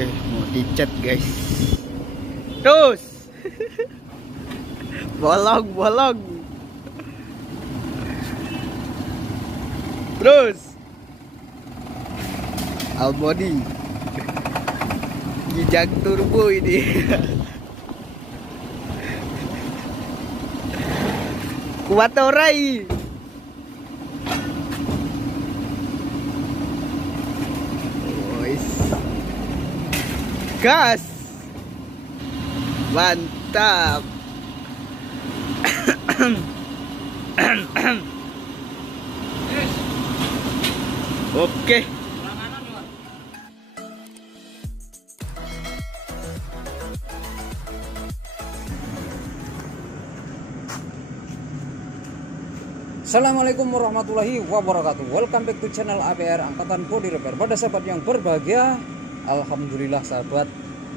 Oke, mau dicat guys. Terus. Bolong. Terus. All body. Kijang turbo ini. Kuat orai. Gas. Mantap. Oke. Assalamualaikum warahmatullahi wabarakatuh. Welcome back to channel APR Angkatan Body Repair. Pada sahabat yang berbahagia, alhamdulillah sahabat,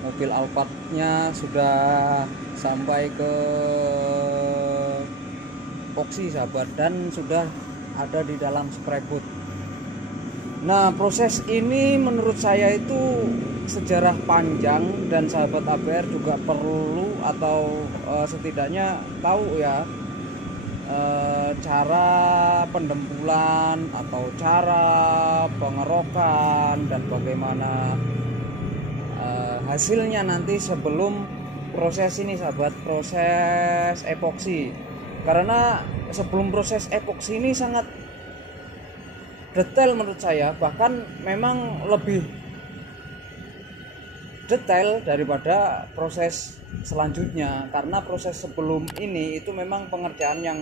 mobil Alphardnya sudah sampai ke boxy sahabat, dan sudah ada di dalam spray boot. Nah, proses ini menurut saya itu sejarah panjang, dan sahabat APR juga perlu atau setidaknya tahu ya cara pendempulan atau cara pengerokan dan bagaimana hasilnya nanti sebelum proses ini sahabat, proses epoksi. Karena sebelum proses epoksi ini sangat detail menurut saya, bahkan memang lebih detail daripada proses selanjutnya. Karena proses sebelum ini itu memang pengerjaan yang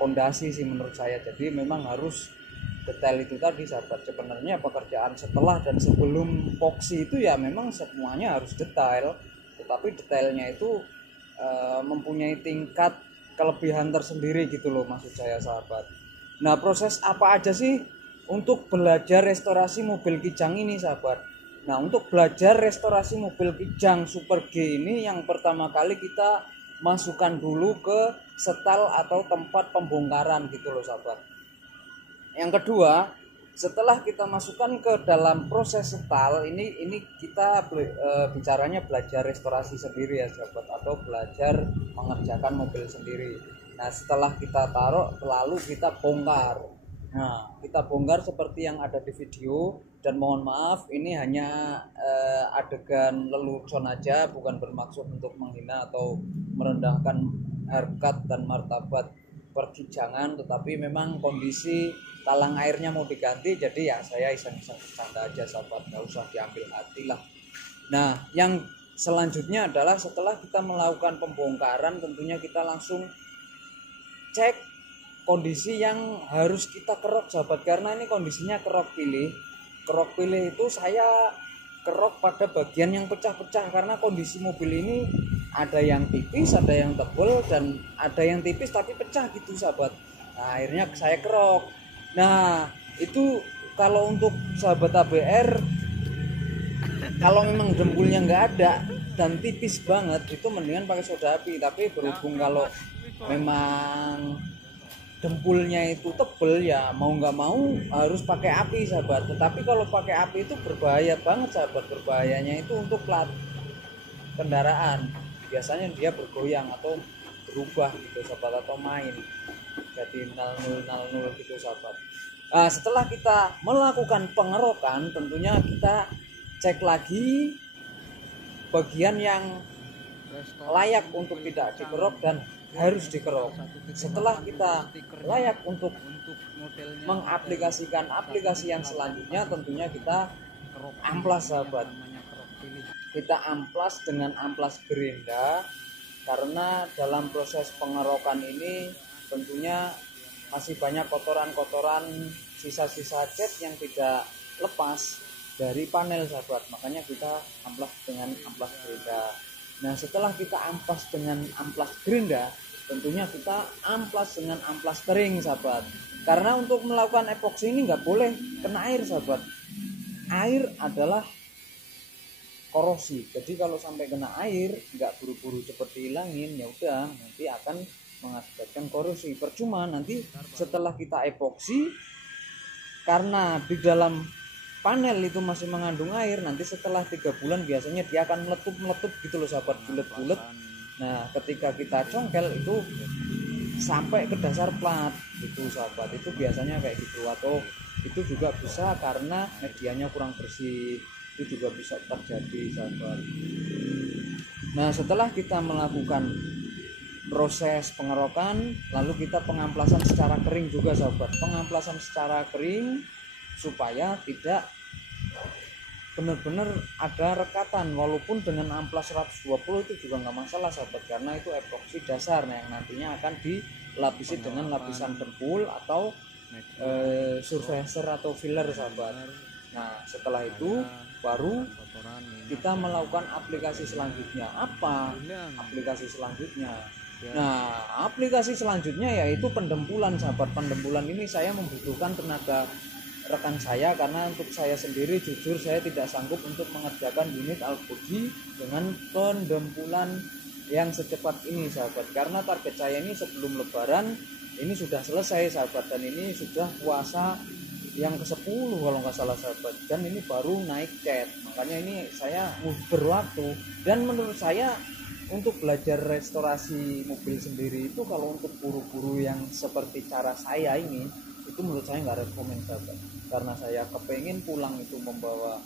pondasi sih menurut saya. Jadi memang harus detail itu tadi sahabat. Sebenarnya pekerjaan setelah dan sebelum epoksi itu ya memang semuanya harus detail, tetapi detailnya itu mempunyai tingkat kelebihan tersendiri gitu loh maksud saya sahabat. Nah, proses apa aja sih untuk belajar restorasi mobil Kijang ini sahabat? Nah, untuk belajar restorasi mobil Kijang Super G ini, yang pertama kali kita masukkan dulu ke setel atau tempat pembongkaran gitu loh sahabat. Yang kedua, setelah kita masukkan ke dalam proses setel ini kita bicaranya belajar restorasi sendiri ya sahabat, atau belajar mengerjakan mobil sendiri. Nah, setelah kita taruh lalu kita bongkar. Nah, kita bongkar seperti yang ada di video, dan mohon maaf ini hanya adegan lelucon aja, bukan bermaksud untuk menghina atau merendahkan harkat dan martabat perkijangan, tetapi memang kondisi talang airnya mau diganti, jadi ya saya iseng-iseng bercanda aja sahabat, nggak usah diambil hati lah. Nah, yang selanjutnya adalah setelah kita melakukan pembongkaran, tentunya kita langsung cek kondisi yang harus kita kerok sahabat, karena ini kondisinya kerok pilih. Kerok pilih itu saya kerok pada bagian yang pecah-pecah, karena kondisi mobil ini ada yang tipis, ada yang tebal, dan ada yang tipis tapi pecah gitu sahabat. Nah, akhirnya saya kerok. Nah, itu kalau untuk sahabat ABR, kalau memang dempulnya nggak ada dan tipis banget, itu mendingan pakai soda api. Tapi berhubung kalau memang dempulnya itu tebel, ya mau nggak mau harus pakai api sahabat. Tetapi kalau pakai api itu berbahaya banget sahabat. Berbahayanya itu untuk plat kendaraan, biasanya dia bergoyang atau berubah gitu sahabat, atau main jadi 0000 gitu sahabat. Nah, setelah kita melakukan pengerokan, tentunya kita cek lagi bagian yang layak untuk tidak dikerok dan harus dikerok. Setelah kita layak untuk mengaplikasikan aplikasi yang selanjutnya, tentunya kita amplas sahabat. Kita amplas dengan amplas gerinda, karena dalam proses pengerokan ini tentunya masih banyak kotoran-kotoran, sisa-sisa cat yang tidak lepas dari panel sahabat. Makanya kita amplas dengan amplas gerinda. Nah, setelah kita amplas dengan amplas gerinda, tentunya kita amplas dengan amplas kering sahabat. Karena untuk melakukan epoksi ini nggak boleh kena air sahabat. Air adalah korosi, jadi kalau sampai kena air nggak buru-buru seperti hilangin, ya udah nanti akan mengakibatkan korosi. Percuma nanti setelah kita epoksi, karena di dalam panel itu masih mengandung air, nanti setelah 3 bulan biasanya dia akan meletup gitu loh sahabat, bulat-bulat. Nah ketika kita congkel itu sampai ke dasar plat gitu sahabat, itu biasanya kayak gitu. Atau itu juga bisa karena medianya kurang bersih, itu juga bisa terjadi sahabat. Nah setelah kita melakukan proses pengerokan, lalu kita pengamplasan secara kering juga sahabat, pengamplasan secara kering supaya tidak benar-benar ada rekatan. Walaupun dengan amplas 120 itu juga nggak masalah sahabat, karena itu epoksi dasar yang nantinya akan dilapisi dengan lapisan dempul atau surfacer atau filler sahabat. Nah setelah itu baru kita melakukan aplikasi selanjutnya. Apa aplikasi selanjutnya? Nah aplikasi selanjutnya yaitu pendempulan sahabat. Pendempulan ini saya membutuhkan tenaga rekan saya, karena untuk saya sendiri jujur saya tidak sanggup untuk mengerjakan unit algogi dengan pendempulan yang secepat ini sahabat, karena target saya ini sebelum lebaran ini sudah selesai sahabat, dan ini sudah puasa yang ke-10 kalau nggak salah sahabat, dan ini baru naik cat. Makanya ini saya berwaktu, dan menurut saya untuk belajar restorasi mobil sendiri itu kalau untuk guru-guru yang seperti cara saya ini, itu menurut saya nggak rekomen sahabat, karena saya kepengen pulang itu membawa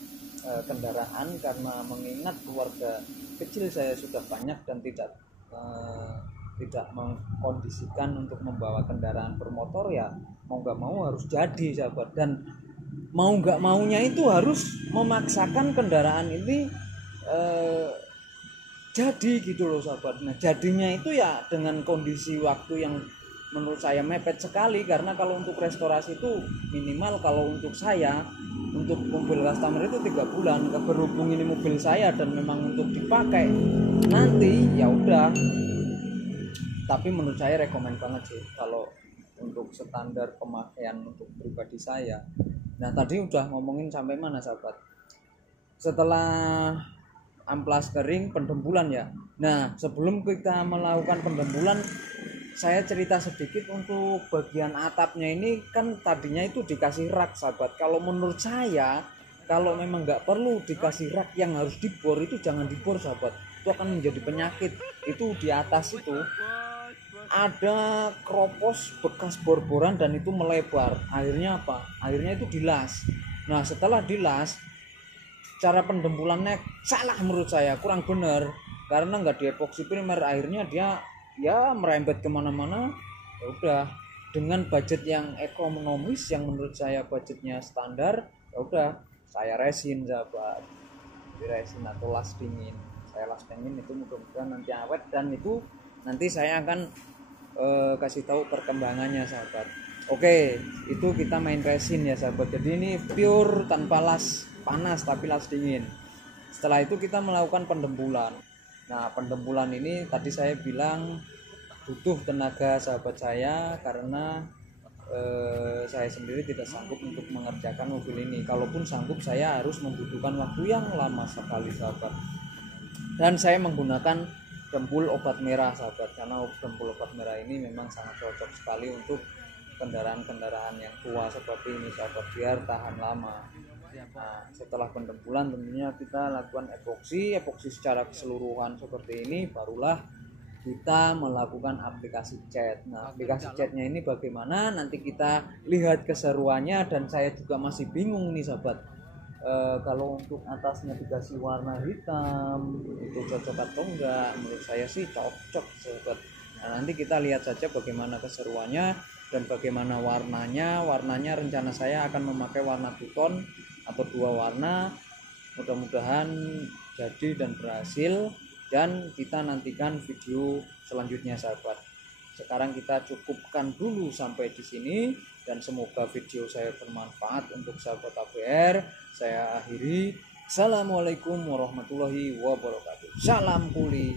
kendaraan, karena mengingat keluarga kecil saya sudah banyak dan tidak mengkondisikan untuk membawa kendaraan bermotor. Ya mau nggak mau harus jadi sahabat, dan mau nggak maunya itu harus memaksakan kendaraan ini jadi gitu loh sahabat. Nah jadinya itu ya dengan kondisi waktu yang menurut saya mepet sekali, karena kalau untuk restorasi itu minimal kalau untuk saya, untuk mobil customer itu 3 bulan. Berhubung ini mobil saya dan memang untuk dipakai nanti ya udah, tapi menurut saya rekomen banget sih kalau untuk standar pemakaian untuk pribadi saya. Nah tadi udah ngomongin sampai mana sahabat? Setelah amplas kering, pendempulan ya. Nah sebelum kita melakukan pendempulan, saya cerita sedikit untuk bagian atapnya ini. Kan tadinya itu dikasih rak sahabat. Kalau menurut saya, kalau memang nggak perlu dikasih rak yang harus dibor, itu jangan dibor sahabat, itu akan menjadi penyakit. Itu di atas itu ada keropos bekas bor-boran dan itu melebar. Akhirnya apa? Akhirnya itu dilas. Nah setelah dilas, cara pendempulannya salah menurut saya, kurang benar, karena nggak di epoksi primer. Akhirnya dia ya merembet kemana-mana. Ya udah, dengan budget yang ekonomis, yang menurut saya budgetnya standar, ya udah saya resin sahabat, di resin atau las dingin. Saya las dingin itu mudah-mudahan nanti awet, dan itu nanti saya akan kasih tahu perkembangannya sahabat. Oke, itu kita main resin ya sahabat. Jadi ini pure tanpa las panas tapi las dingin. Setelah itu kita melakukan pendempulan. Nah pendempulan ini tadi saya bilang butuh tenaga sahabat saya, karena saya sendiri tidak sanggup untuk mengerjakan mobil ini. Kalaupun sanggup, saya harus membutuhkan waktu yang lama sekali sahabat. Dan saya menggunakan dempul obat merah sahabat, karena dempul obat merah ini memang sangat cocok sekali untuk kendaraan-kendaraan yang tua seperti ini sahabat, biar tahan lama. Nah, setelah pendempulan tentunya kita lakukan epoksi secara keseluruhan seperti ini, barulah kita melakukan aplikasi cat. Nah aplikasi catnya ini bagaimana, nanti kita lihat keseruannya, dan saya juga masih bingung nih sahabat. Kalau untuk atasnya dikasih warna hitam itu cocok atau enggak? Menurut saya sih cocok sahabat. Nah nanti kita lihat saja bagaimana keseruannya dan bagaimana warnanya. Warnanya rencana saya akan memakai warna two-tone atau 2 warna. Mudah-mudahan jadi dan berhasil, dan kita nantikan video selanjutnya sahabat. Sekarang kita cukupkan dulu sampai di sini, dan semoga video saya bermanfaat untuk sahabat ABR. Saya akhiri. Assalamualaikum warahmatullahi wabarakatuh. Salam kuli.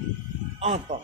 Atau